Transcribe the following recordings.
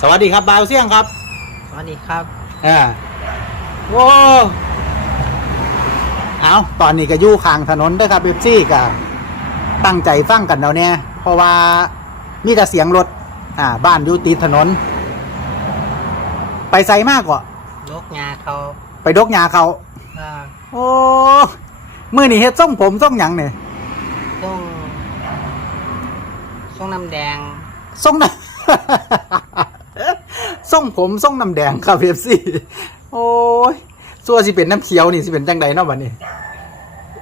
สวัสดีครับบาวเสี่ยงครับสวัสดีครับอ่าโว้เอาตอนนี้ก็อยู่ข้างถนนเด้วยครับเบบซี่กับตั้งใจฟังกันแล้วเนี่ยเพราะว่ามีแต่เสียงรถอ่าบ้านอยู่ติดถนน ไปไซมากกว่าลกงาเขาไปดกหญ้าเขาเอ่อโอ้มือนี่เฮ็ดทรงผมทรงหยังเนี่ยส่งส่งน้ำแดงทรงน่ะ ทรงผมทรงน้ำแดงครับเบบซี่โอ้ยส่วนสิเป็นน้ำเขียวนี่สิเป็นจังใดเนาะบัดนี้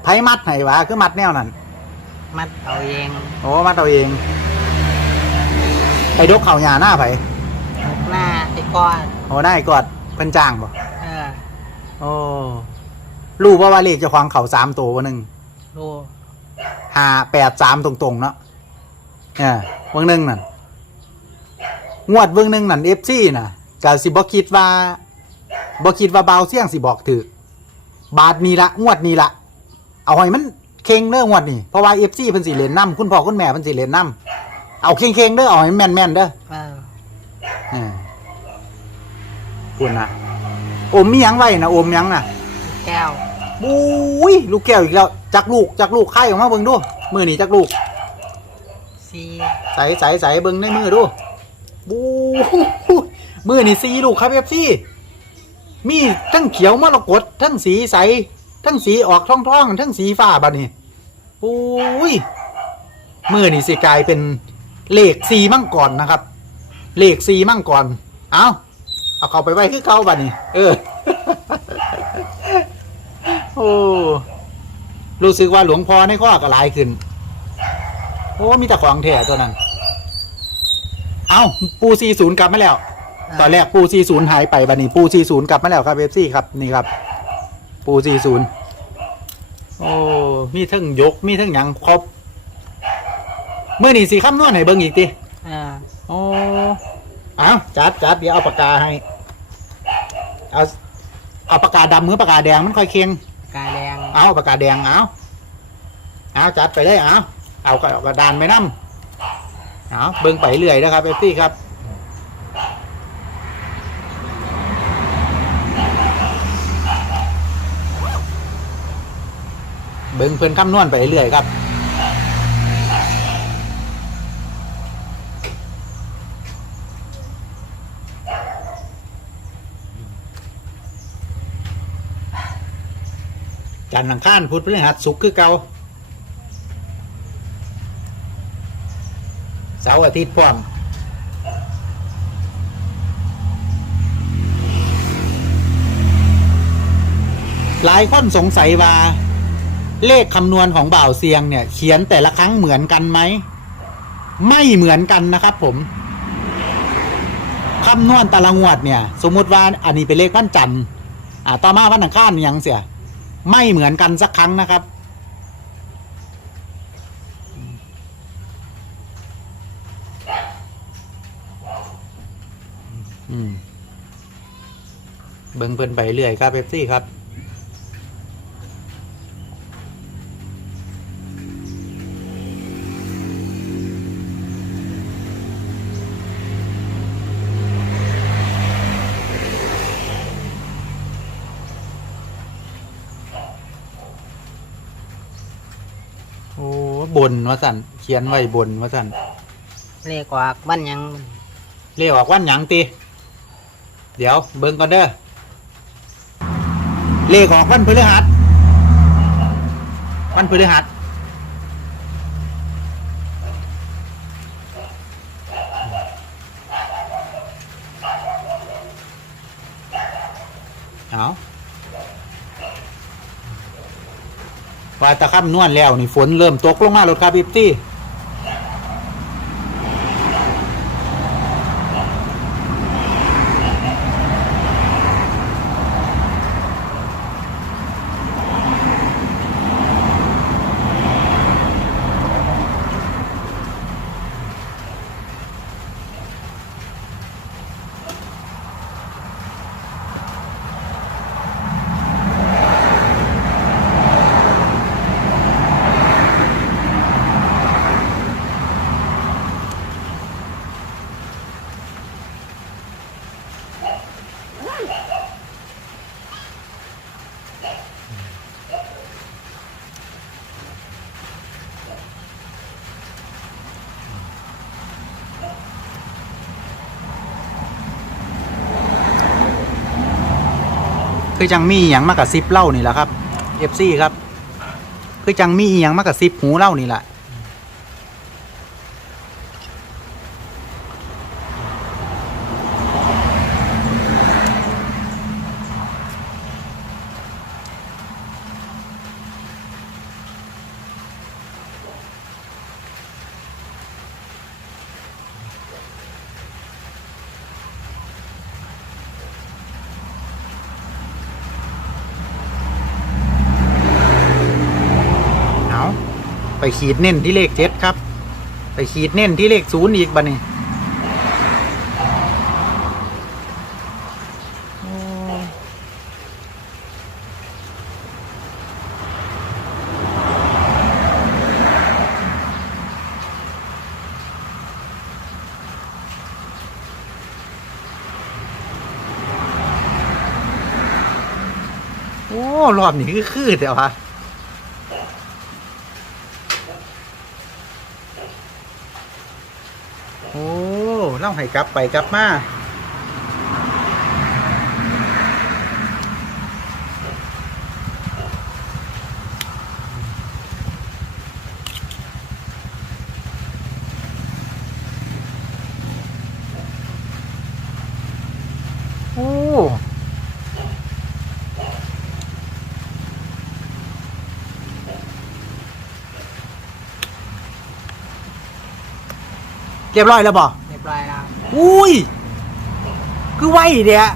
ไผมัดให้วะคือมัดแนวนั้นมัดเอาเองโอ้มัดเอาเองไปดกเขาหญ้าหน้าไผทุกหน้าไอ้ก้อนโอ้ได้กอดเพิ่นจ้างบ่เออโอ้รู้ว่าว่าเลขเจ้าของเขาสามตัววันหนึ่งดูห้าแปดสามตรงๆเนาะเนี่ยเบิ่งหนึ่งนั่น งวดเบิ่งหนึ่งนั่นเอฟซีน่ะก็สิบ่คิดว่าบ่คิดว่าเบาเสี่ยงสิบอกถือบาทนี้ละงวดนี้ละเอาให้มันเข่งเด้องวดนี้เพราะว่าเอฟซีเพิ่นสิเล่นน้ำคุณพ่อคุณแม่เพิ่นสิเล่นน้ำเอาเข่งๆเด้อเอาให้แม่นๆเด้อเอออ่าคุณนะอมมีหยังไว้นะอมหยังน่ะแก้วบุ้ยลูกแก้วอีกแล้วจักลูกจักลูกไข่ออกมาเบิ่งดูมือนี่จักลูกซีใส่ใส่ใส่เบิ่งในมือดู บูมือนี่สีลูกครับเอฟซีมีทั้งเขียวมรกตทั้งสีใส ทั้งสีออกท่องท่องทั้งสีฟ้าบัดนี้บุ้ยมือนี่สิกลายเป็นเลขสีมั่งก่อนนะครับ เลขสีมั่งก่อน เอาเอาเขาไปไว้คือเก่าบัดนี้ เออโอ้รู้สึกว่าหลวงพ่อในข้อก็หลายขึ้นโอ้มีแต่ของแท้ตัวนั้น เอาปูซีศูนย์กลับมาแล้ว ตอนแรกปูซีศูนย์หายไปบัดนี้ปูซีศูนย์กลับมาแล้วครับเอฟซีครับนี่ครับ ปูซีศูนย์โอ้มีทั้งยกมีทั้งหยังครบเมื่อนี่สีข้ามนวดให้เบิ่งอีกทีเออโอ้เอาจัดจัดเดี๋ยวเอาปากกาให้เอาเอาปากกาดำมือปากกาแดงมันค่อยเคียงกาแดงเอาปากกาแดงเอาเอาจัดไปเลยเอาเอากระกระดานไปน้ำ เอาเบิ่งไปเรื่อยนะครับเอฟซี่ครับเบิ่งเพิ่นคำนวณไปเรื่อยครับจันทร์อังคารพุธพฤหัสศุกร์คือเก่า สาร์อาทิตย์พร้อมหลายคนสงสัยว่า เลขคำนวณของบ่าวเซียงเนี่ย เขียนแต่ละครั้งเหมือนกันไหม ไม่เหมือนกันนะครับผมคำนวณแต่ละงวดเนี่ย สมมติว่าอันนี้เป็นเลขวันจันทร์อ่าต่อมาวันอังคารอิหยังเสีย ไม่เหมือนกันสักครั้งนะครับ อืม เบิ่งเพิ่นไปเรื่อยครับเบปซี่ครับโอ้บนวะสันเขียนไว้บนวะสันเลขออกบ้านหยัง เรียกออกวันหยังตี เดี๋ยวเบิ่งก่อนเด้อเลขออกวันพฤหัสวันพฤหัสเอาว่าแตะค่ำนวลแล้วนี่ฝนเริ่มตกลงมาแล้วครับอิบตี้ คือจังมีอย่างมากกับซิปเล่านี่แหละครับเอฟซีครับ คือจังมีอย่างมากกับซิปหูเล่านี่แหละ ขีดเน้นที่เลขเจ็ดครับ ไปขีดเน้นที่เลขศูนย์อีกบัดนี้โอ้รอบนี้คือคือเดี๋ยวฮ โอ้เล่าให้กลับไปกลับมา โอ้ เรียบร้อยแล้วบ่เรียบร้อยแล้วอุ้ย คือไวเดีย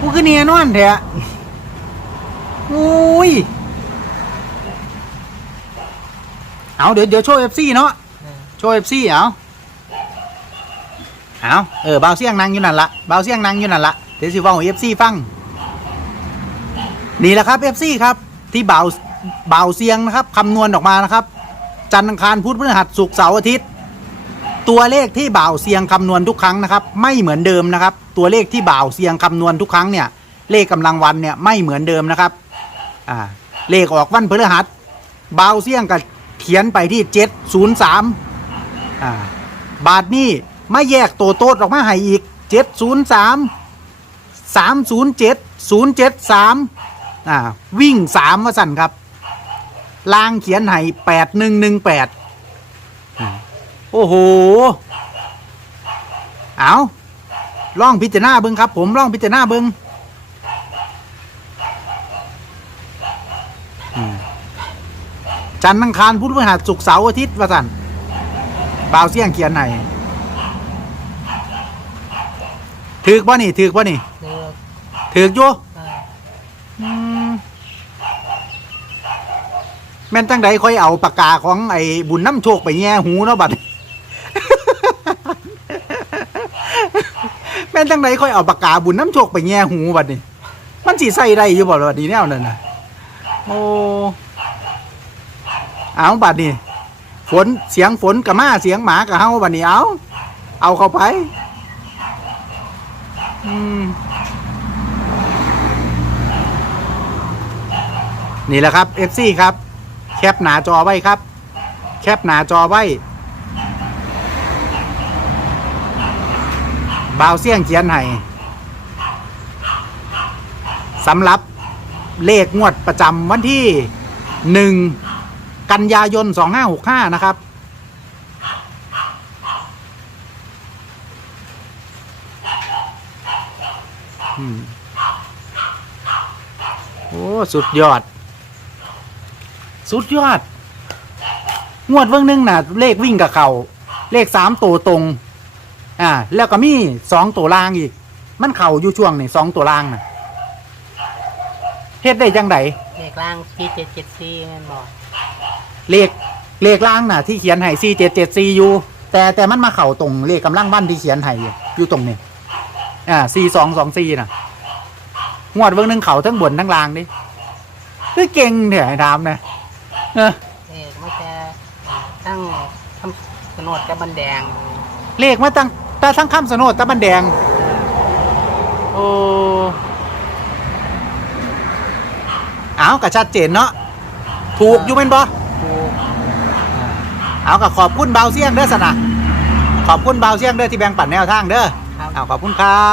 กูคือเนียนอนเดียอุ้ย เอาเดี๋ยวเดี๋ยวโชว์เอฟซีเนาะเออโชว์เอฟซีเอาเอาเออเบาเสียงนางอยู่นั่นละเบาเสียงนางอยู่นั่นละเดี๋ยวสิเว่าเอฟซีฟัง นี่แหละครับเอฟซีครับ ที่เบาเบาเสียงนะครับคำนวณออกมานะครับ จันทร์อังคารพุธพฤหัสศุกร์เสาร์อาทิตย์ ตัวเลขที่บ่าวเสียงคำนวณทุกครั้งนะครับ ไม่เหมือนเดิมนะครับ ตัวเลขที่บ่าวเสียงคำนวณทุกครั้งเนี่ย เลขกำลังวันเนี่ยไม่เหมือนเดิมนะครับอ่าเลขออกวันพฤหัสบ่าวเสียงก็เขียนไปที่เจ็ดศูนย์สามอ่าบาทนี้ไม่แยกตัวโต๊ดออกมาให้อีกเจ็ดศูนย์สามสามศูนย์เจ็ดศูนย์เจ็ดสามอ่าวิ่งสามว่าสั่นครับลางเขียนให้แปดหนึ่งหนึ่งแปด โอ้โห เอาล่องพิจารณาเบิ้งครับ ผมล่องพิจารณาเบิ้งอืมจันทร์อังคารพุธพฤหัสศุกร์เสาร์อาทิตย์ว่าสันบ่าวเสี่ยงเขียนไหนถือกบ่นี่ถือกบ่นี่เลือกถือกอยู่เอออืมแม่นจังใดค่อยเอาปากกาของไอ้บุญน้ำโชคไปแง่หูเนาะบัด แม่นจังใดค่อยเอาปากกาบุญน้ำโชคไปแง่หูบัดนี่มันสิใส่ได้อยู่บ่ล่ะบัดนี้แนวนั้นน่ะโอ้เอาบัดนี้ ฝนเสียงฝนกับมาเสียงหมากับเฮาบัดนี้เอาเอาเข้าไป อืมนี่แหละครับ FC ครับ แคปหนาจอไว้ครับ แคปหนาจอไว้ บาวเสี่ยงเขียนให้สำหรับเลขงวดประจำวันที่หนึ่งกันยายน 2565 นะครับ โอ้ สุดยอด สุดยอด งวดเบื้องหนึงน่ะ เลขวิ่งกับเขา เลขสามตัวตรง อ่า แล้วก็มีสองตัวล่างอีก มันเข่าอยู่ช่วงนี่สองตัวล่างน่ะเฮ็ดได้จังไดเลขล่างที่เจ็ดเจ็ดสี่แม่นบอกเลขเลขล่างน่ะ ที่เขียนให้สี่เจ็ดเจ็ดสี่อยู่ แต่แต่มันมาเข่าตรงเลขกำลังบ้านที่เขียนให้อยู่อยู่ตรงนี้อ่าสี่สองสองสี่น่ะงวดเบื้องหนึงเข่าทั้งบนทั้งล่างดิคือเก่งเนี่ยไอ้ทามเนี่ยเออเลขมันจะตั้งคำกำหนดกับบันแดง เลขมาตั้ง แต่ทั้งคำสนดตะบันแดง โอ้เอากระชัดเจนเนาะถูกอยู่เป็นบ่ถูกเอากับขอบคุณเบาเสียงเด้อสนะขอบคุณเบาเสียงเด้อที่แบ่งปันแนวทางเด้อครับเอาขอบคุณครับ